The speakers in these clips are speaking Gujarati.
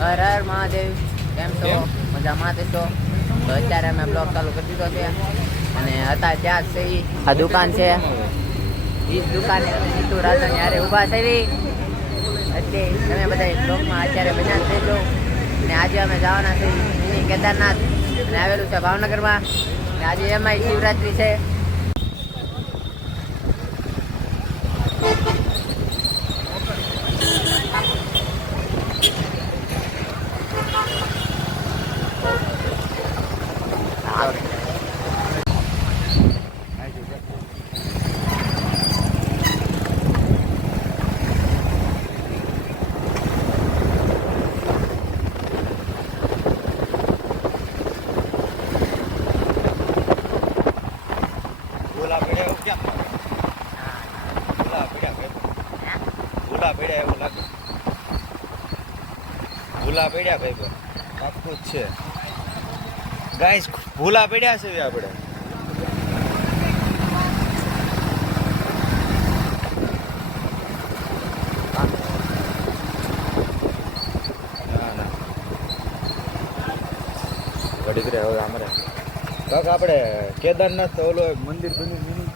હર હર મહાદેવ કેમ છો? મજામાં તે છો? તો અત્યારે અમે બ્લોગ ચાલુ કરી દીધો છે. અને હતા ત્યાં છે. આ દુકાન છે. ઈ જ દુકાને નીતુ રાજાની હારે ઊભા થઈ અત્યારે એટલે તમે બધા બ્લોગમાં અત્યારે બન્યા થઈ અને આજે અમે જવાના છે મિની કેદારનાથ. અને આવેલું છે ભાવનગરમાં. અને આજે એમાંય શિવરાત્રી છે. ભૂલા પડ્યા એવું લાગે ભૂલા પડ્યા ભાઈ પાક્કું જ છે ગાઈસ ભૂલા પડ્યા છે આપણે ઘડીક રે હવે અમારે કાક આપણે કેદારનાથ ઓલો મંદિર બન્યું મિની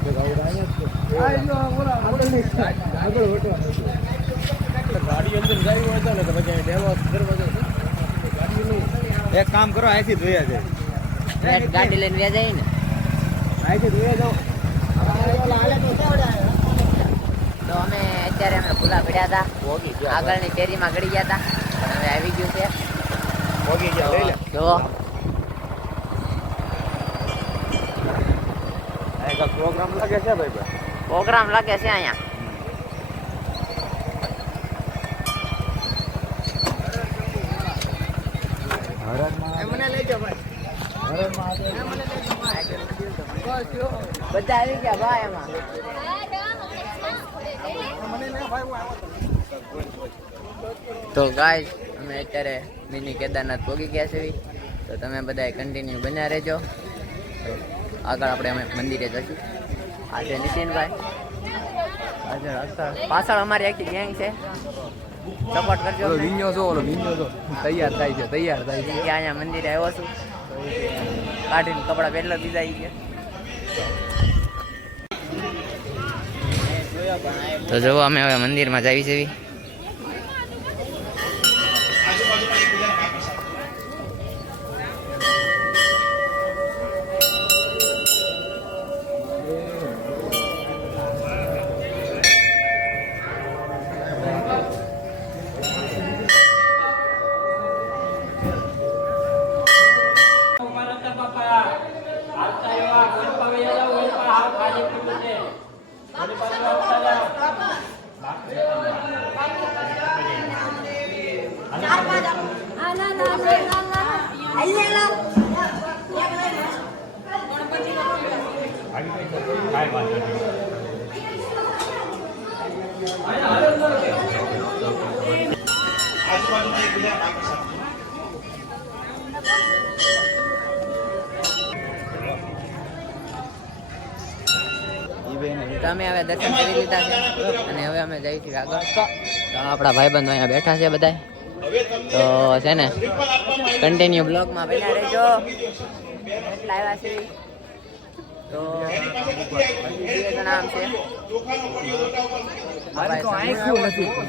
એક આપણે અહીંયા જ છે. ગાડી અંદર જાય હોય તો ને તો પછી ડેમો દરવાજો છે. ગાડી નહીં એક કામ કરો અહીંથી ધોયા જાય. ગાડી લઈને વ્યા જાય ને. અહીંથી ધોયા જાઓ. તો અમે અત્યારે અમે ભૂલા પડ્યા હતા. આગળની શેરીમાં ગળી ગયા હતા. પણ હવે આવી ગયું છે. પોગી ગયા લઈ લે. જો પ્રોગ્રામ લાગે છે ભાઈ ભાઈ? પ્રોગ્રામ લાગે છે અહીંયા બધા ભાઈ તો ગાય અમે અત્યારે મિની કેદારનાથ પોગી ગયા છે તો તમે બધા કન્ટિન્યુ બન્યા રહેજો. આગળ આપણે અમે મંદિરે જશું. આ છે નીતિનભાઈ. પાછળ અમારી આખી ગેંગ છે. સપોર્ટ કરજો ઓલો. વિન્યો છો ઓલો વિન્યો છો તૈયાર થાય છે તૈયાર થાય છે. કે અહીંયા મંદિરે આવ્યો છું. કાઢીને કપડા પહેલા બીજા આવી ગયા તો જુઓ અમે હવે મંદિરમાં જાવી. અમે હવે દર્શન કરી લીધા છે. અને હવે અમે જઈશું આગળ. તો આપણા ભાઈબંધો અહીંયા બેઠા છે બધા તો છે ને કન્ટિન્યુ બ્લોગમાં બન્યા રહેજો એટલા આવ્યા છે તો આમ છે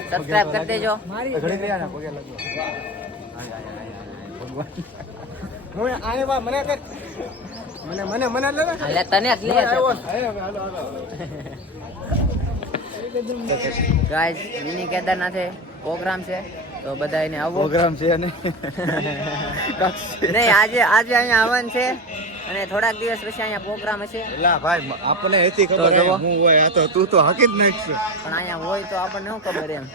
સબસ્ક્રાઇબ કરી દેજો ઘડી ગયા ને પગે લાગ્યો હું આને વા મને કર મને મને મને લે એટલે તને જ લે આવ્યો હાલો હાલો ગાઈઝ મિની કેદારનાથે પ્રોગ્રામ છે તો બધા એને આવો. પ્રોગ્રામ છે અને નહીં આજે આજે અહીંયા આવવાનું છે અને થોડાક દિવસ પછી અહીંયા પ્રોગ્રામ હશે. એલા ભાઈ આપણને હતી ખબર. હું હોય આ તો તું તો હકી જ નાખશે પણ અહીંયા હોય તો આપણને શું ખબર એમ?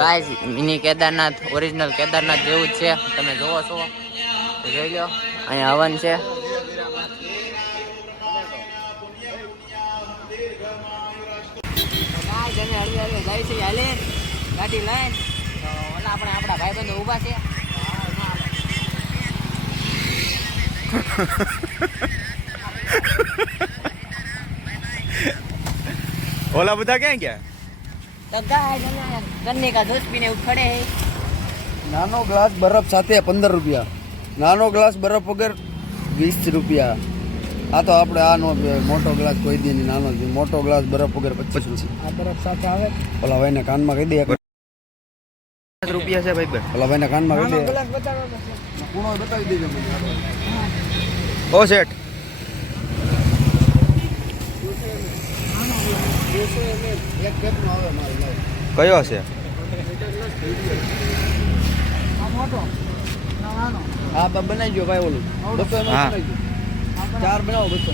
Guys mini Kedarnath original Kedarnath જેવું જ છે. તમે જોવો છો. જોઈ લો. અહીંયા હવન છે. ગાડી લઈને તો ઓલા આપણે આપણા ભાઈબંધો ઊભા છે. ઓલા બધા ક્યાં ગયા? તો ગાય તમે ગન્ને કા દોસ્ત પીને ઉખડે હે નાનો ગ્લાસ બરફ સાથે પંદર રૂપિયા. નાનો ગ્લાસ બરફ વગર વીસ રૂપિયા. આ તો આપણે આ નો મોટો ગ્લાસ કોઈ દી નહીં નાનો જ. મોટો ગ્લાસ બરફ વગર પચીસ આ બરફ સાથે આવે? ઓલા ભાઈને કાનમાં કહી દે રૂપિયા છે ભાઈ ઓલા ભાઈને કાનમાં કહી દે ગ્લાસ બતાવી દેજો ઓ શેઠ. કયો છે? આ મોટો? ના નાનો? હા તો બનાવી ગયો ભાઈ ઓલું. બસો એમ બનાવી ગયો ચાર બનાવો બસો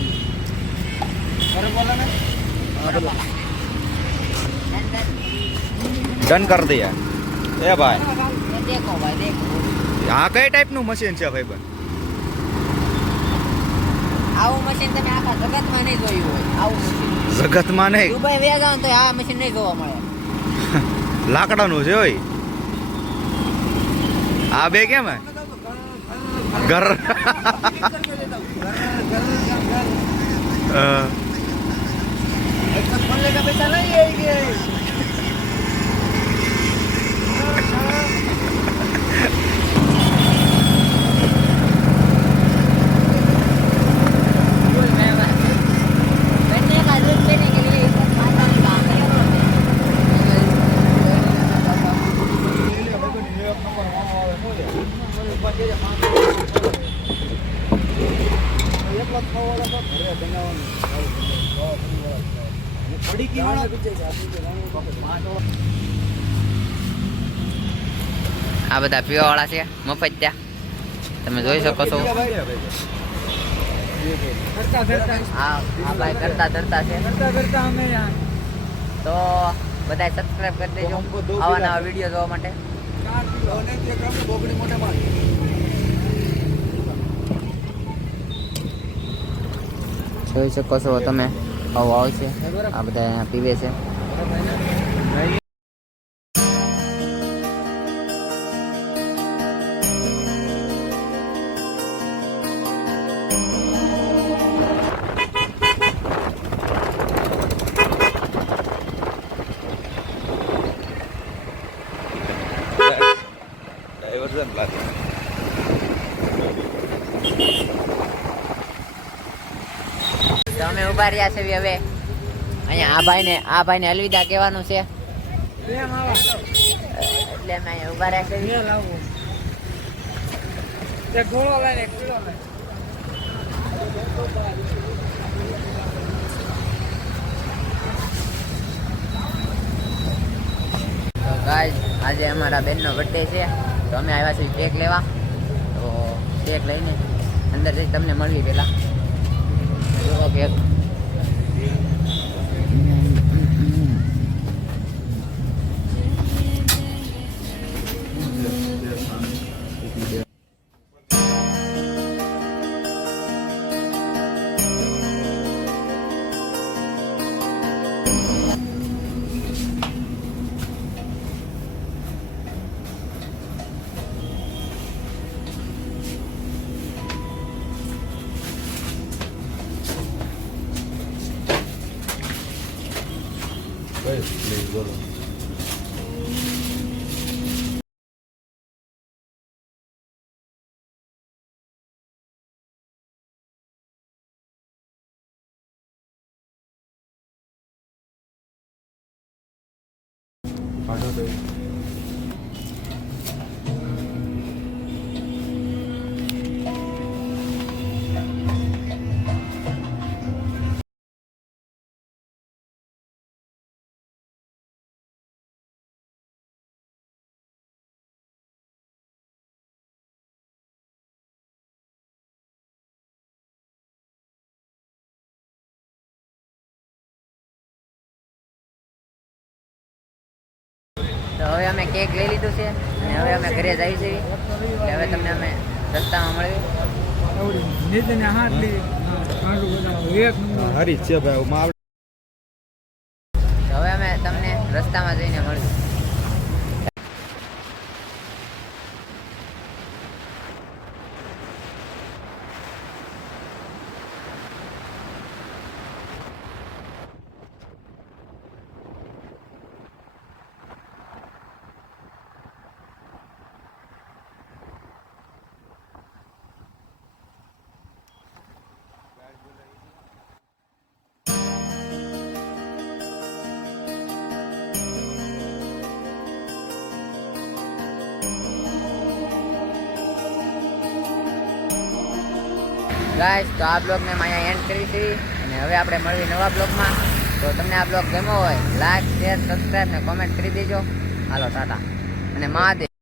ડન કરી દઈએ. એ ભાઈ. દેખો ભાઈ દેખો આ કઈ ટાઈપનું મશીન છે ભાઈ? આવું મશીન તમે આખા જગતમાં નહીં જોયું હોય. આવું મશીન જગતમાં નહીં? દુબઈ વ્યા જાવ તો આ મશીન નહીં જોવા મળે. લાકડાનું છે હોય આ બે કેમ હે? ઘર. અ, આ બધા પીવા વાળા છે, મફત ત્યાં. તમે જોઈ શકો છો. કરતા તો બધા સબસ્ક્રાઇબ કરી દેજો. આવા નવા વીડિયો જોવા માટે ચાર કિલો જોઈ શકો છો તમે. આવો આવશે. આ બધા અહીંયા પીવે છે. અમે ઊભા રહ્યા છે હવે. અહીંયા આ ભાઈને આ ભાઈને અલવિદા કહેવાનું છે. એટલે અમે ઊભા રહ્યા છે. આજે અમારા બેનનો બર્થડે છે. તો અમે આવ્યા છીએ કેક લેવા. તો કેક લઈને અંદર જઈ તમને મળવી પહેલા. Cake Right. તો હવે અમે કેક લઈ લીધું છે અને હવે અમે ઘરે જઈ છીએ એટલે હવે તમને અમે રસ્તામાં મળવી હવે અમે તમને રસ્તામાં જઈને મળીશું ગાઈસ તો આ બ્લોગને અમે અહીંયા એન્ડ કરી હતી અને હવે આપણે મળવી નવા બ્લોગમાં. તો તમને આ બ્લોગ ગમ્યો હોય લાઈક શેર સબસ્ક્રાઈબ ને કોમેન્ટ કરી દેજો. હાલો, ટાટા. અને મહાદેવ.